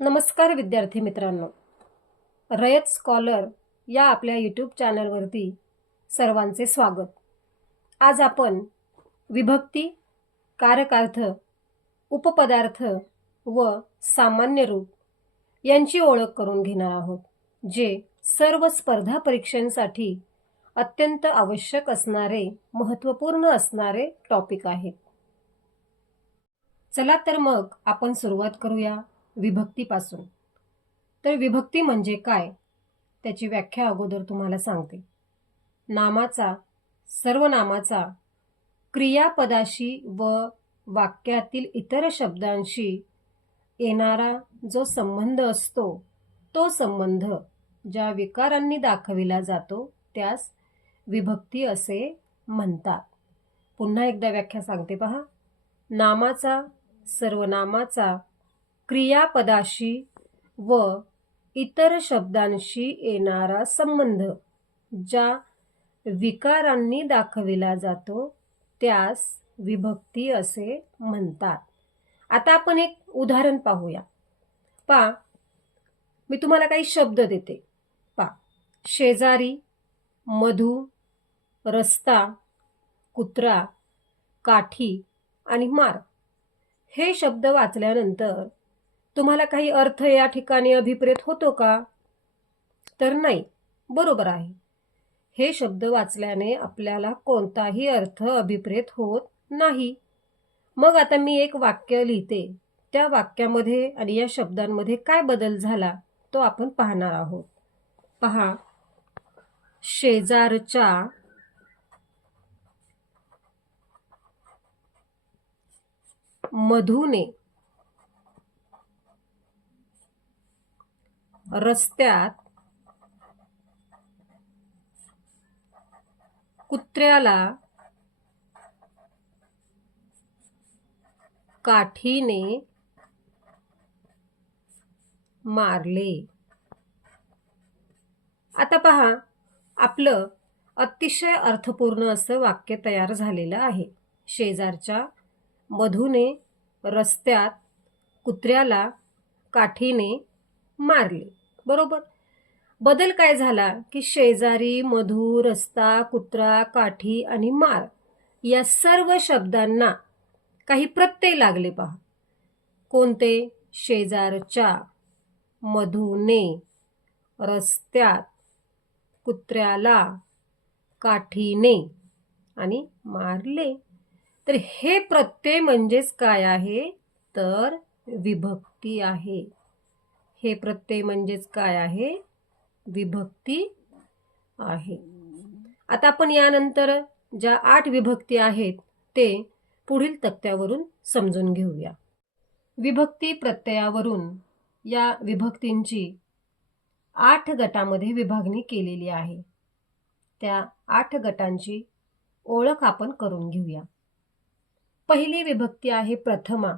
नमस्कार विद्यार्थी मित्रांनो, रयत स्कॉलर या आपल्या यूट्यूब चॅनलवरती सर्वांचे स्वागत. आज आपण विभक्ती, कारकार्थ, उपपदार्थ व सामान्य रूप यांची ओळख करून घेणार आहोत, जे सर्व स्पर्धा परीक्षांसाठी अत्यंत आवश्यक असणारे, महत्त्वपूर्ण असणारे टॉपिक आहेत. चला तर मग आपण सुरुवात करूया विभक्तीपासून. तर विभक्ती म्हणजे काय, त्याची व्याख्या अगोदर तुम्हाला सांगते. नामाचा, सर्वनामाचा क्रियापदाशी व वाक्यातील इतर शब्दांशी येणारा जो संबंध असतो, तो संबंध ज्या विकारांनी दाखविला जातो त्यास विभक्ती असे म्हणतात. पुन्हा एकदा व्याख्या सांगते पहा. नामाचा, सर्वनामाचा क्रियापदाशी व इतर शब्दांशी येणारा संबंध ज्या विकारांनी दाखविला जातो त्यास विभक्ती असे म्हणतात. आता आपण एक उदाहरण पाहूया. पहा, मी तुम्हाला काही शब्द देते. पहा, शेजारी, मधु, रस्ता, कुत्रा, काठी आणि मार हे शब्द वाचल्यानंतर तुम्हाला काही अर्थ या ठिकाणी अभिप्रेत होतो का? तर नाही, बरोबर आहे. हे शब्द वाचल्याने आपल्याला कोणताही अर्थ अभिप्रेत होत नाही. मग आता मी एक वाक्य लिहिते, त्या वाक्यामध्ये आणि या शब्दांमध्ये काय बदल झाला तो आपण पाहणार आहोत. पहा, शेजारच्या मधुने रस्त्यात कुत्र्याला काठीने मारले. आता पहा, आपलं अतिशय अर्थपूर्ण असं वाक्य तयार झालेलं आहे. शेजारच्या मधुने रस्त्यात कुत्र्याला काठीने मारले. बरोबर. बदल काय झाला की शेजारी, मधु, रस्ता, कुत्रा, काठी आणि मार या सर्व शब्दांना काही प्रत्यय लागले. पहा, कोणते? शेजारच्या, मधुने, रस्त्यात, कुत्र्याला, काठीने आणि मारले. तर हे प्रत्यय म्हणजेच काय आहे? तर विभक्ती आहे. हे प्रत्यय म्हणजेच काय आहे? विभक्ती आहे. आता आपण यानंतर ज्या 8 विभक्ती आहेत ते पुढील तक्त्यावरून समजून घेऊया. विभक्ती प्रत्ययावरून या विभक्तींची 8 गटामध्ये विभागणी केलेली आहे. त्या 8 गटांची ओळख आपण करून घेऊया. पहिली विभक्ती आहे प्रथमा.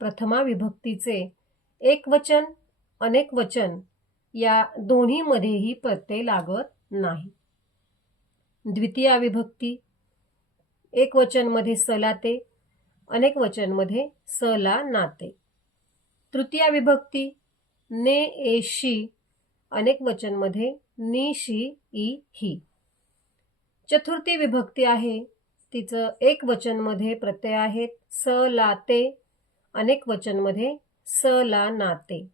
प्रथमा विभक्तीचे एकवचन, अनेकवचन या दोन्हीमध्येही प्रत्यय लागत नाही. द्वितीया विभक्ती एकवचनमध्ये स लाते, अनेकवचनमध्ये स ला नाते. तृतीया विभक्ती ने एशी, अनेकवचनमध्ये नि शी ई ही. चतुर्थी विभक्ती आहे, तिचं एकवचनमध्ये प्रत्यय आहेत स लाते, अनेकवचनमध्ये स ला नाते.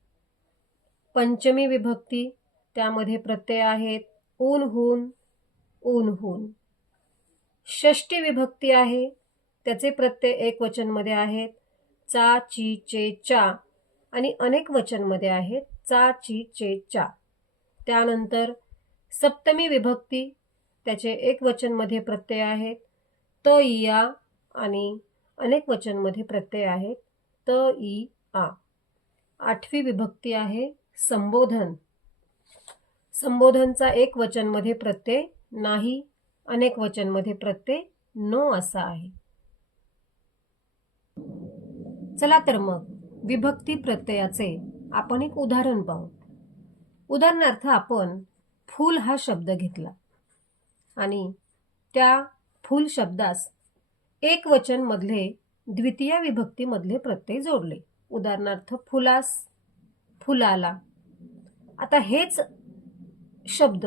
पंचमी विभक्ती, त्यामध्ये प्रत्यय आहेत ऊन हून. षष्ठी विभक्ती आहे, त्याचे प्रत्यय एकवचनमध्ये आहेत चा, ची, चे, चा आणि अनेकवचनमध्ये आहेत चा, ची, चे, चा. त्यानंतर सप्तमी विभक्ती, त्याचे एकवचनमध्ये प्रत्यय आहेत त, या आणि अनेकवचनमध्ये प्रत्यय आहेत त, ई, आ. आठवी विभक्ती आहे संबोधन. संबोधनचा एकवचनमध्ये प्रत्यय नाही, अनेकवचनमध्ये प्रत्यय नो असा आहे. चला तर मग विभक्ती प्रत्ययाचे आपण एक उदाहरण पाहू. उदाहरणार्थ आपण फूल हा शब्द घेतला आणि त्या फूल शब्दास एकवचन मधले द्वितीय विभक्ती मधले प्रत्यय जोडले. उदाहरणार्थ फुलास, फुलाला. आता हेच शब्द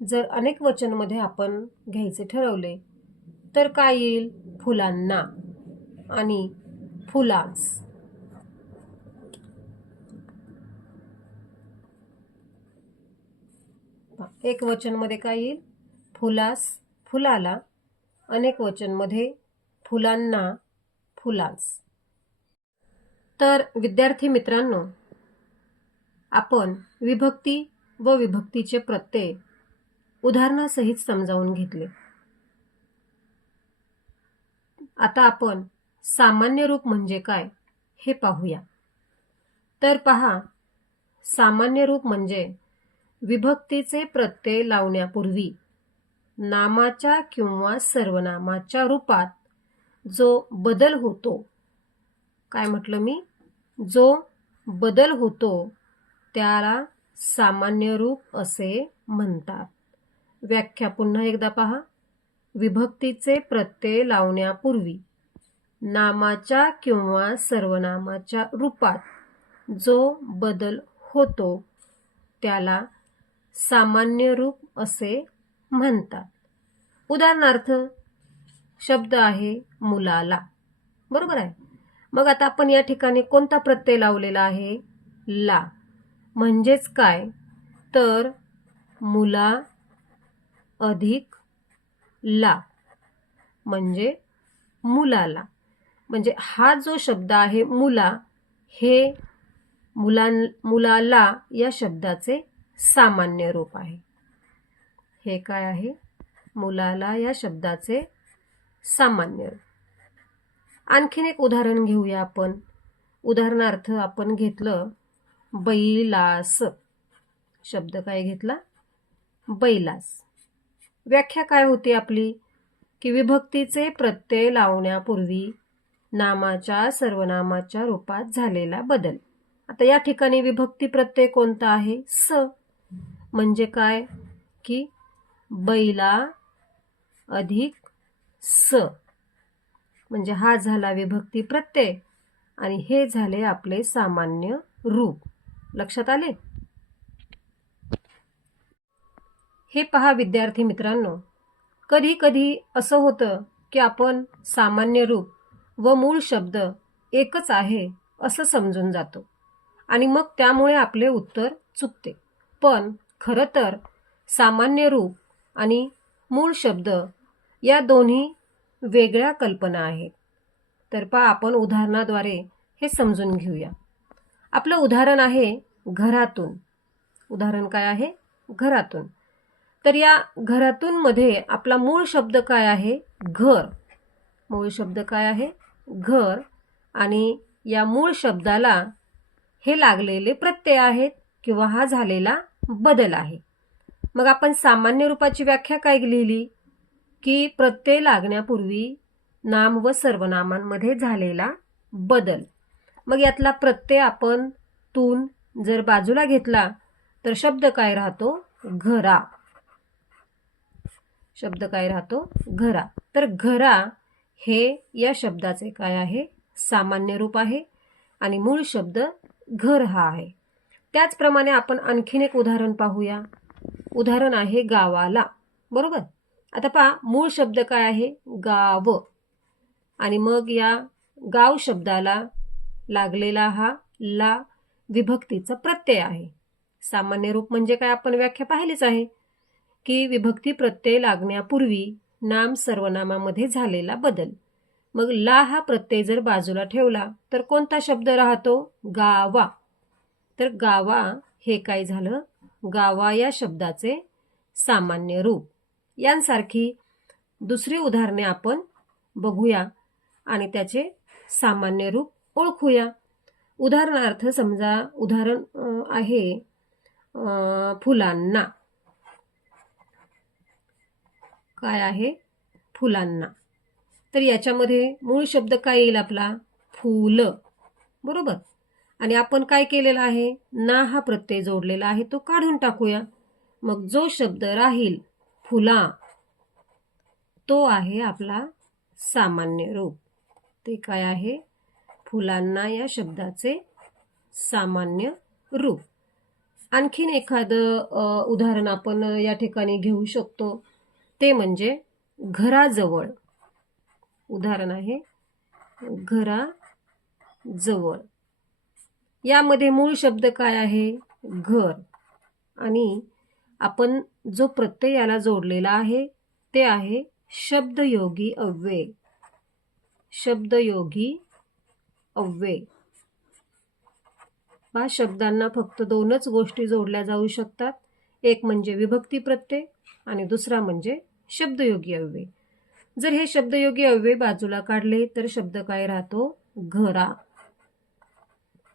जर अनेक वचनमध्ये आपण घ्यायचे ठरवले तर काय येईल? फुलांना आणि फुलास. एक वचनमध्ये काय येईल? फुलास, फुलाला. अनेक वचनमध्ये फुलांना, फुलास. तर विद्यार्थी मित्रांनो, आपण विभक्ती व विभक्तीचे प्रत्यय उदाहरणासहित समजावून घेतले. आता आपण सामान्य रूप म्हणजे काय हे पाहूया. तर पहा, सामान्य रूप म्हणजे विभक्तीचे प्रत्यय लावण्यापूर्वी नामाच्या किंवा सर्वनामाच्या रूपात जो बदल होतो, काय म्हटलं मी? जो बदल होतो त्याला सामान्य रूप असे म्हणतात. व्याख्या पुन्हा एकदा पहा. विभक्तीचे प्रत्यय लावण्यापूर्वी नामाच्या किंवा सर्वनामाच्या रूपात जो बदल होतो त्याला सामान्य रूप असे म्हणतात. उदाहरणार्थ, शब्द आहे मुलाला, बरोबर आहे. मग आता आपण या ठिकाणी कोणता प्रत्यय लावलेला आहे? ला. म्हणजेच काय? तर मुला अधिक ला म्हणजे मुलाला. हा जो शब्द आहे मुला, हे मुलाला या शब्दाचे सामान्य रूप आहे. हे काय आहे? मुलाला या शब्दाचे सामान्य रूप. आणखीन एक उदाहरण घेऊया आपण. उदाहरणार्थ आपण घेतलं बैलास. शब्द काय घेतला? बैलास. व्याख्या काय होती आपली? की विभक्तीचे प्रत्यय लावण्यापूर्वी नामाच्या सर्वनामाच्या रूपात झालेला बदल. आता या ठिकाणी विभक्ती प्रत्यय कोणता आहे? स. म्हणजे काय? की बैला अधिक स. म्हणजे हा झाला विभक्ती प्रत्यय आणि हे झाले आपले सामान्य रूप. लक्षात आले? हे पहा विद्यार्थी मित्रांनो, कधी कधी असं होतं की आपण सामान्य रूप व मूळ शब्द एकच आहे असं समजून जातो आणि मग त्यामुळे आपले उत्तर चुकते. पण खरं तर सामान्य रूप आणि मूळ शब्द या दोन्ही वेगळ्या कल्पना आहेत. तर पहा, आपण उदाहरणाद्वारे हे समजून घेऊया. आपलं उदाहरण आहे घरातून. उदाहरण काय आहे? घरातून. तर या घरातून मध्ये आपला मूळ शब्द काय आहे? घर. मूळ शब्द काय आहे? घर. आणि या मूळ शब्दाला हे लागलेले प्रत्यय आहेत किंवा हा झालेला बदल आहे. मग आपण सामान्य रूपाची व्याख्या काय लिहिली? की प्रत्यय लागण्यापूर्वी नाम व सर्वनामांमध्ये झालेला बदल. मग यातला प्रत्यय आपण तून जर बाजूला घेतला तर शब्द काय राहतो? घरा. शब्द काय राहतो? घरा. तर घरा हे या शब्दाचे काय आहे? सामान्य रूप आहे आणि मूळ शब्द घर हा आहे. त्याचप्रमाणे आपण आणखीन एक उदाहरण पाहूया. उदाहरण आहे गावाला, बरोबर. आता पहा, मूळ शब्द काय आहे? गाव. आणि मग या गाव शब्दाला लागलेला हा ला विभक्तीचा प्रत्यय आहे. सामान्य रूप म्हणजे काय? आपण व्याख्या पाहिलीच आहे की विभक्ती प्रत्यय लागण्यापूर्वी नाम सर्वनामामध्ये झालेला बदल. मग ला हा प्रत्यय जर बाजूला ठेवला तर कोणता शब्द राहतो? गावा. तर गावा हे काय झालं? गावा या शब्दाचे सामान्य रूप. यांसारखी दुसरी उदाहरणे आपण बघूया आणि त्याचे सामान्य रूप ओळखूया. उदाहरणार्थ समजा उदाहरण आहे फुलांना. काय आहे? फुलांना. तर याच्यामध्ये मूळ शब्द काय येईल आपला? फूल, बरोबर. आणि आपण काय केलेलं आहे? ना हा प्रत्यय जोडलेला आहे, तो काढून टाकूया. मग जो शब्द राहील फुला, तो आहे आपला सामान्य रूप. ते काय आहे? फुलांना या शब्दाचे सामान्य रूप. आणखीन एखादं उदाहरण आपण या ठिकाणी घेऊ शकतो, ते म्हणजे घराजवळ. उदाहरण आहे घराजवळ. यामध्ये मूळ शब्द काय आहे? घर. आणि आपण जो प्रत्यय याला जोडलेला आहे ते आहे शब्दयोगी अव्यय. शब्दयोगी अव्यय. या शब्दांना फक्त दोनच गोष्टी जोडल्या जाऊ शकतात. एक म्हणजे विभक्ती प्रत्यय आणि दुसरा म्हणजे शब्दयोगी अव्यय. जर हे शब्दयोगी अव्यय बाजूला काढले तर शब्द काय राहतो? घरा.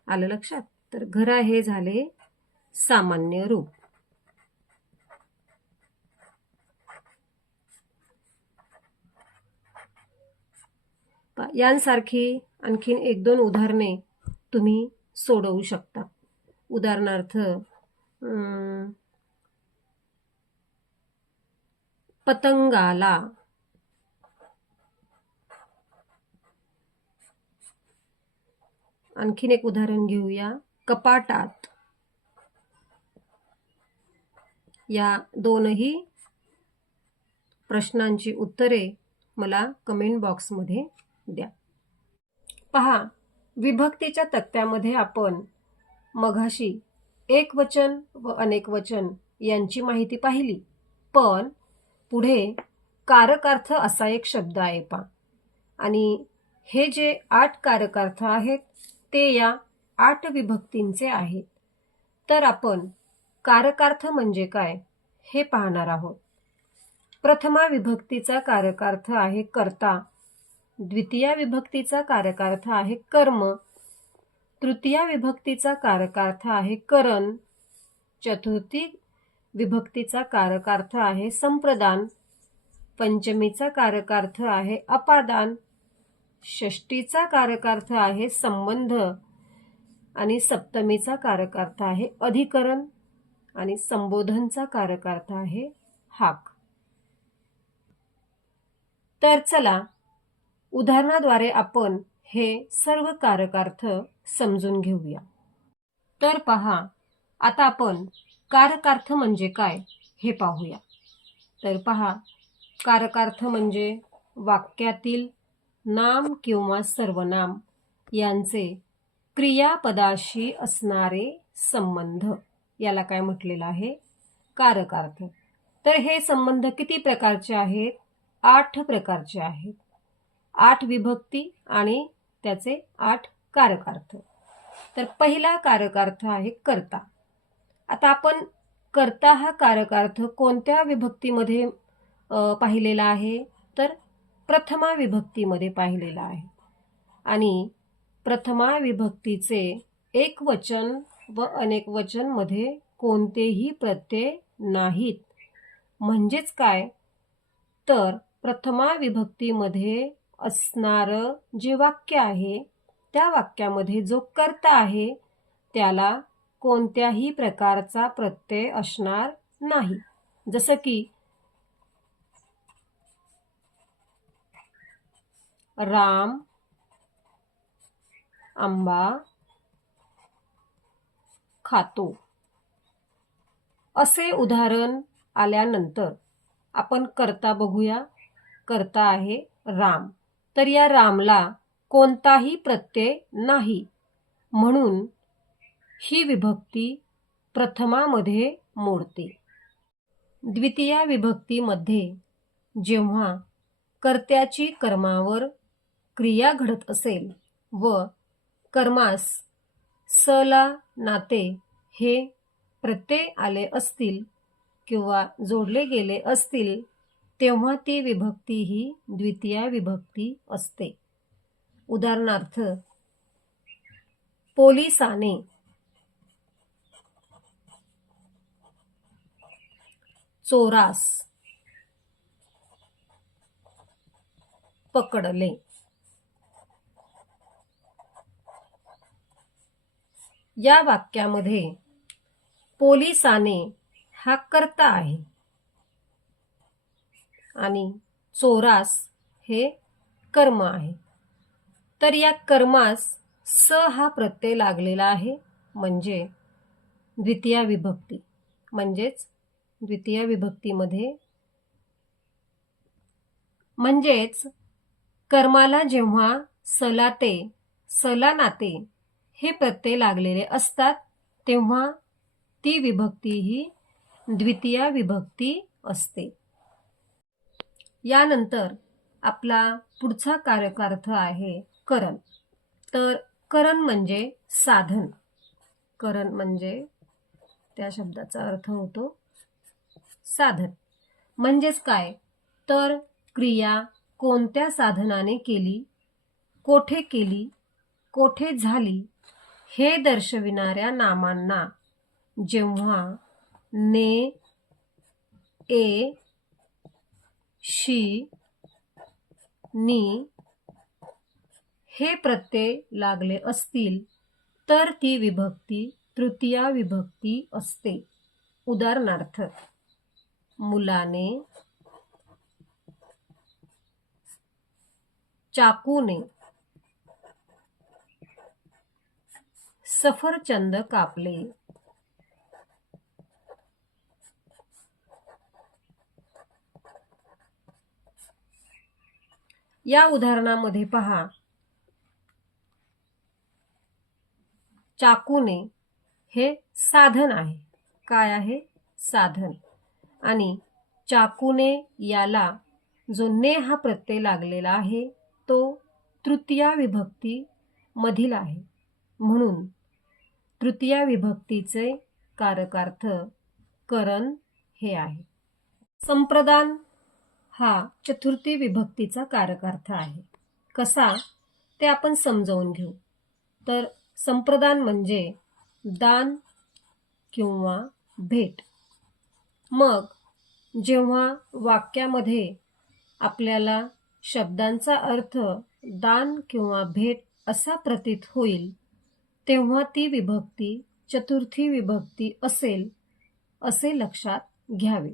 आलं लक्षात? तर घरा हे झाले सामान्य रूप. यांसारखी आणखीन एक दोन उदाहरणे तुम्ही सोडवू शकता. उदाहरणार्थ पतंगाला. आणखीन एक उदाहरण घेऊया, कपाटात. या दोनही प्रश्नांची उत्तरे मला कमेंट बॉक्समध्ये द्या. पहा, विभक्तीच्या तक्त्यामध्ये आपण मघाशी एकवचन व अनेकवचन यांची माहिती पाहिली. पण पुढे कारकार्थ असा एक शब्द आहे पहा. आणि हे जे 8 कारकार्थ आहेत ते या 8 विभक्तींचे आहेत. तर आपण कारकार्थ म्हणजे काय हे पाहणार आहोत. प्रथमा विभक्तीचा कारकार्थ आहे कर्ता. द्वितीया विभक्तीचा कारकार्थ आहे कर्म. तृतीया विभक्तीचा कारकार्थ आहे करण. चतुर्थी विभक्तीचा कारकार्थ आहे संप्रदान. पंचमीचा कारकार्थ आहे अपादान. षष्टीचा कारकार्थ आहे संबंध. आणि सप्तमीचा कारकार्थ आहे अधिकरण. आणि संबोधनचा कारकार्थ आहे हाक. तर चला उदाहरणाद्वारे आपण हे सर्व कारकार्थ समजून घेऊया. तर पहा, आता आपण कारकार्थ म्हणजे काय हे पाहूया. तर पहा, कारकार्थ म्हणजे वाक्यातील नाम किंवा सर्वनाम यांचे क्रियापदाशी असणारे संबंध, याला काय म्हटलेलं आहे? कारकार्थ. तर हे संबंध किती प्रकारचे आहेत? 8 प्रकारचे आहेत. 8 विभक्ती आणि त्याचे 8 कारकार्थ. तर पहिला कारकार्थ आहे कर्ता. आता आपण कर्ता हा कारकार्थ कोणत्या विभक्तीमध्ये पाहिलेला आहे? तर प्रथमा विभक्तीमध्ये पाहिलेला आहे. आणि प्रथमा विभक्तीचे एकवचन व अनेकवचन मध्ये कोणतेही प्रत्यय नाहीत. म्हणजेच काय? तर प्रथमा विभक्तीमध्ये असणारं जे वाक्य आहे त्या वाक्यामध्ये जो कर्ता आहे त्याला कोणत्याही प्रकारचा प्रत्यय असणार नाही. जसं की राम आंबा खातो असे उदाहरण आल्यानंतर आपण कर्ता बघूया. कर्ता आहे राम. तर या रामला कोणताही प्रत्यय नाही, म्हणून ही विभक्ती प्रथमामध्ये मोडते. द्वितीया विभक्तीमध्ये जेव्हा कर्त्याची कर्मावर क्रिया घडत असेल व कर्मास सला नाते हे प्रत्यय आले असतील किंवा जोडले गेले असतील तेव्हा ती विभक्ती ही द्वितीया विभक्ती असते. उदाहरणार्थ पोलिसाने चोरास पकडले. या वाक्यामध्ये पोलिसाने हा कर्ता आहे आणि चोरास हे कर्म आहे. तर या कर्मास स हा प्रत्यय लागलेला आहे, म्हणजे द्वितीया विभक्ती म्हणजेच द्वितीया विभक्तीमध्ये म्हणजेच कर्माला जेव्हा सलाते सलानाते हे प्रत्यय लागलेले असतात तेव्हा ती विभक्ती ही द्वितीया विभक्ती असते. यानंतर आपला पुढचा कारकार्थ आहे करण. तर करण म्हणजे साधन. करण म्हणजे त्या शब्दाचा अर्थ होतो साधन. म्हणजेच काय तर क्रिया कोणत्या साधनाने केली, कोठे झाली हे दर्शविणाऱ्या नामांना जेव्हा ने, ए, शी, नी हे प्रत्यय लागले असतील तर ती विभक्ती तृतीया विभक्ती असते. उदाहरणार्थ मुलाने, चाकूने, सफरचंद कापले. या उदाहरणामध्ये पहा, चाकूने हे साधन आहे. काय आहे? साधन. आणि चाकूने याला जो ने हा प्रत्यय लागलेला आहे तो तृतीया विभक्ती मधील आहे. म्हणून तृतीया विभक्तीचे कारकार्थ करण हे आहे. संप्रदान हा चतुर्थी विभक्तीचा कारकार्थ आहे. कसा ते आपण समजावून घेऊ. तर संप्रदान म्हणजे दान किंवा भेट. मग जेव्हा वाक्यामध्ये आपल्याला शब्दांचा अर्थ दान किंवा भेट असा प्रतीत होईल तेव्हा ती विभक्ती चतुर्थी विभक्ती असेल असे लक्षात घ्यावे.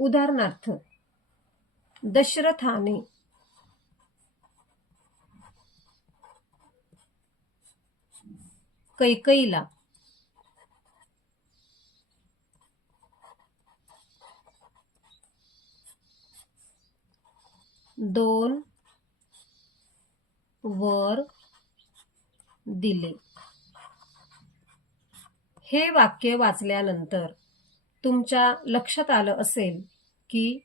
उदाहरणार्थ दशरथाने कैकईला दोन वर दिले. हे वाक्य वाचल्यानंतर तुमच्या लक्षात आलं असेल की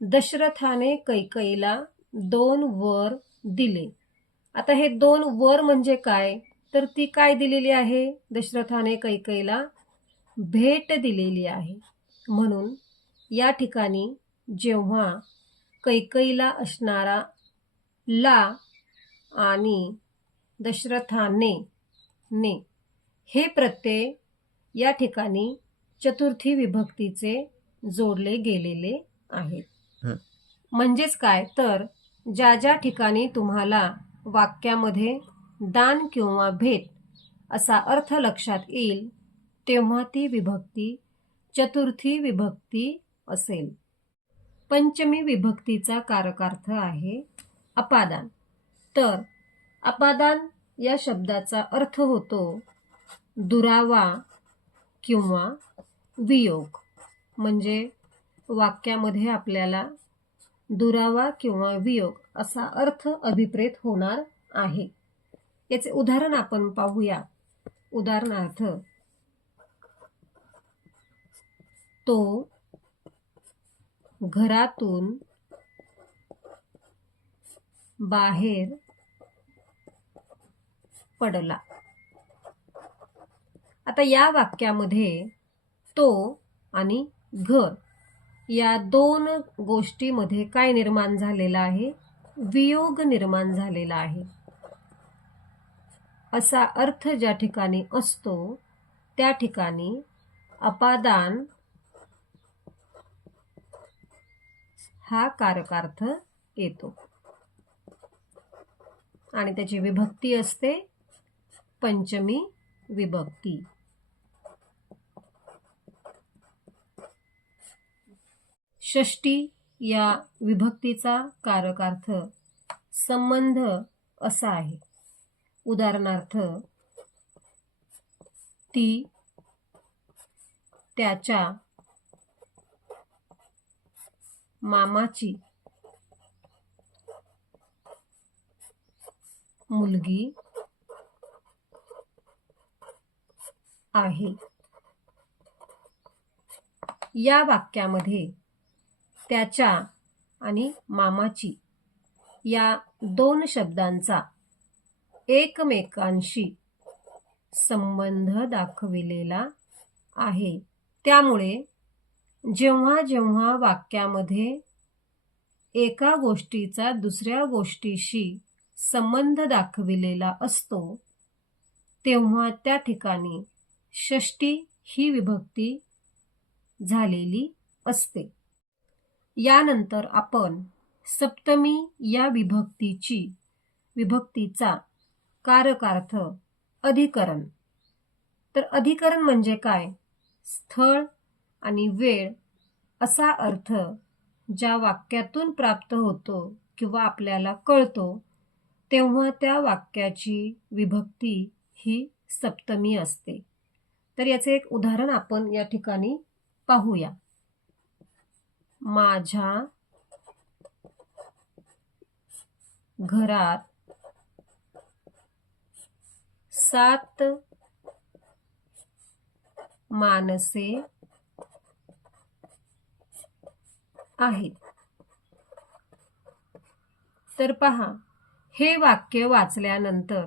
दशरथाने कैकईला 2 वर दिले. आता हे 2 वर म्हणजे काय तर ती काय दिलेली आहे? दशरथाने कैकईला भेट दिलेली आहे. म्हणून या ठिकाणी जेव्हा कैकईला असणारा ला आणि दशरथाने ने हे प्रत्यय या ठिकाणी चतुर्थी विभक्तीचे जोडले गेलेले आहेत. म्हणजेच काय तर ज्या ज्या ठिकाणी तुम्हाला वाक्यामध्ये दान किंवा भेट असा अर्थ लक्षात येईल तेव्हा ती विभक्ती चतुर्थी विभक्ती असेल. पंचमी विभक्तीचा कारकार्थ आहे अपादान. तर अपादान या शब्दाचा अर्थ होतो दुरावा किंवा वियोग. म्हणजे वाक्यामध्ये आपल्याला दुरावा किंवा वियोग असा अर्थ अभिप्रेत होणार आहे. याचे उदाहरण आपण पाहूया. उदाहरणार्थ तो घरातून बाहेर पडला. आता या वाक्यामध्ये तो आणि घर या दोन गोष्टीमध्ये काय निर्माण झालेला आहे? वियोग निर्माण झालेला आहे. असा अर्थ ज्या ठिकाणी असतो त्या ठिकाणी अपादान हा कारकार्थ येतो आणि त्याची विभक्ती असते पंचमी विभक्ती. षष्टी या विभक्तीचा कारकार्थ संबंध असा आहे. उदाहरणार्थ ती त्याच्या मामाची मुलगी आहे. या वाक्यामध्ये त्याच्या आणि मामाची या दोन शब्दांचा एकमेकांशी संबंध दाखविलेला आहे. त्यामुळे जेव्हा जेव्हा वाक्यामध्ये एका गोष्टीचा दुसऱ्या गोष्टीशी संबंध दाखविलेला असतो तेव्हा त्या ठिकाणी षष्ठी ही विभक्ती झालेली असते. यानंतर आपण सप्तमी या विभक्तीचा कारकार्थ अधिकरण. तर अधिकरण म्हणजे काय? स्थळ आणि वेळ असा अर्थ ज्या वाक्यातून प्राप्त होतो किंवा आपल्याला कळतो तेव्हा त्या वाक्याची विभक्ती ही सप्तमी असते. तर याचे एक उदाहरण आपण या ठिकाणी पाहूया. माझ्या घरात 7 माणसे आहेत. तर पहा, हे वाक्य वाचल्यानंतर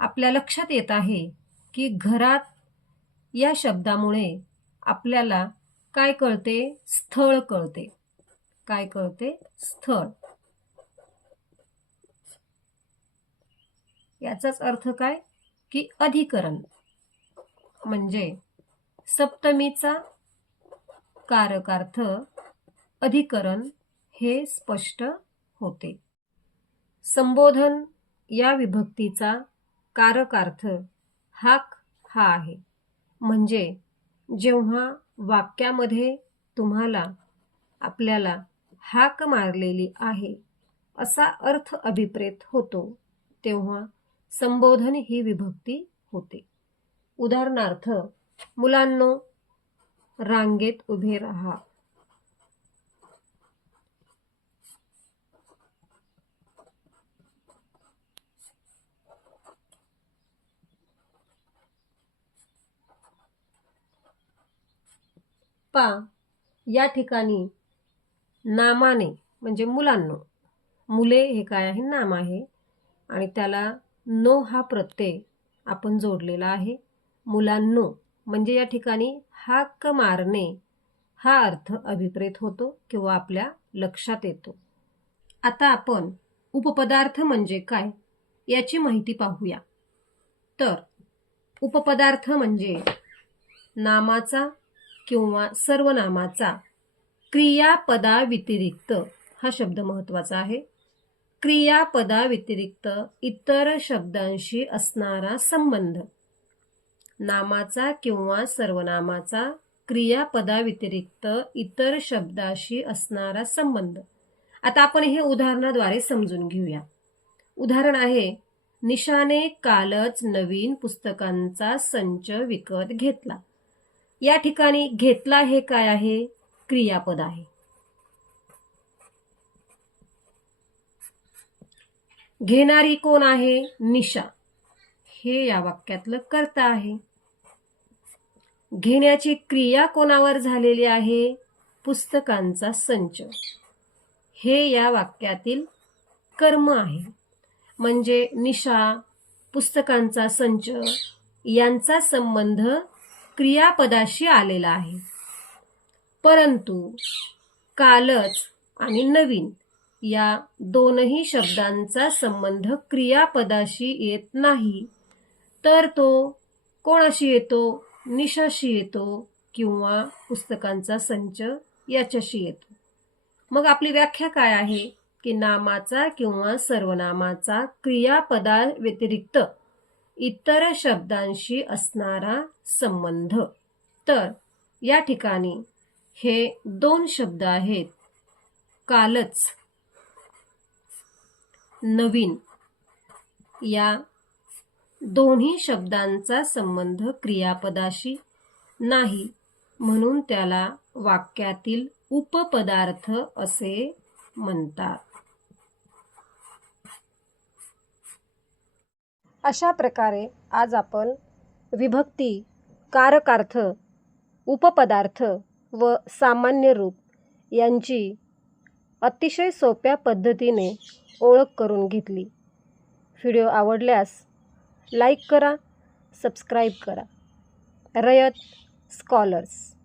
आपल्या लक्षात येत आहे की घरात या शब्दामुळे आपल्याला काय कळते? स्थळ कळते. काय कळते? स्थळ. याचाच अर्थ काय? की अधिकरण म्हणजे सप्तमीचा कारकार्थ अधिकरण हे स्पष्ट होते. संबोधन या विभक्तीचा कारकार्थ हाक हा आहे. म्हणजे जेव्हा वाक्यामध्ये तुम्हाला आपल्याला हाक मारलेली आहे असा अर्थ अभिप्रेत होतो तेव्हा संबोधन ही विभक्ती होते. उदाहरणार्थ, मुलांनो रांगेत उभे राहा. या ठिकाणी नामाने म्हणजे मुलांनो, मुले हे काय आहे? नाम आहे आणि त्याला नो हा प्रत्यय आपण जोडलेला आहे. मुलांनो म्हणजे या ठिकाणी हाक मारणे हा अर्थ अभिप्रेत होतो किंवा आपल्या लक्षात येतो. आता आपण उपपदार्थ म्हणजे काय याची माहिती पाहूया. तर उपपदार्थ म्हणजे नामाचा किंवा सर्वनामाचा क्रियापदाव्यतिरिक्त, हा शब्द महत्वाचा आहे, क्रियापदाव्यतिरिक्त इतर शब्दांशी असणारा संबंध. नामाचा किंवा सर्वनामाचा क्रियापदाव्यतिरिक्त इतर शब्दाशी असणारा संबंध. आता आपण हे उदाहरणाद्वारे समजून घेऊया. उदाहरण आहे, निशाने कालच नवीन पुस्तकांचा संच विकत घेतला. या ठिकाणी घेतला हे काय आहे? क्रियापद आहे. घेणारी कोण आहे? निशा. हे या वाक्यातलं कर्ता आहे. घेण्याची क्रिया कोणावर झालेली आहे? पुस्तकांचा संच. हे या वाक्यातील कर्म आहे. म्हणजे निशा, पुस्तकांचा संच यांचा संबंध क्रियापदाशी आलेला आहे. परंतु कालच आणि नवीन या दोनही शब्दांचा संबंध क्रियापदाशी येत नाही, तर तो कोणाशी येतो? निशाशी येतो किंवा पुस्तकांचा संच याच्याशी येतो. मग आपली व्याख्या काय आहे? की नामाचा किंवा सर्वनामाचा क्रियापदाव्यतिरिक्त इतर शब्दांशी असणारा संबंध. तर या ठिकाणी हे दोन शब्द आहेत, कालच, नवीन. या दोन्ही शब्दांचा संबंध क्रियापदाशी नाही, म्हणून त्याला वाक्यातील उपपदार्थ असे म्हणतात. अशा प्रकारे आज आपण विभक्ती, कारकार्थ, उपपदार्थ व सामान्य रूप यांची अतिशय सोप्या पद्धतीने ओळख करून घेतली. व्हिडिओ आवडल्यास लाईक करा, सबस्क्राईब करा. रयत स्कॉलर्स.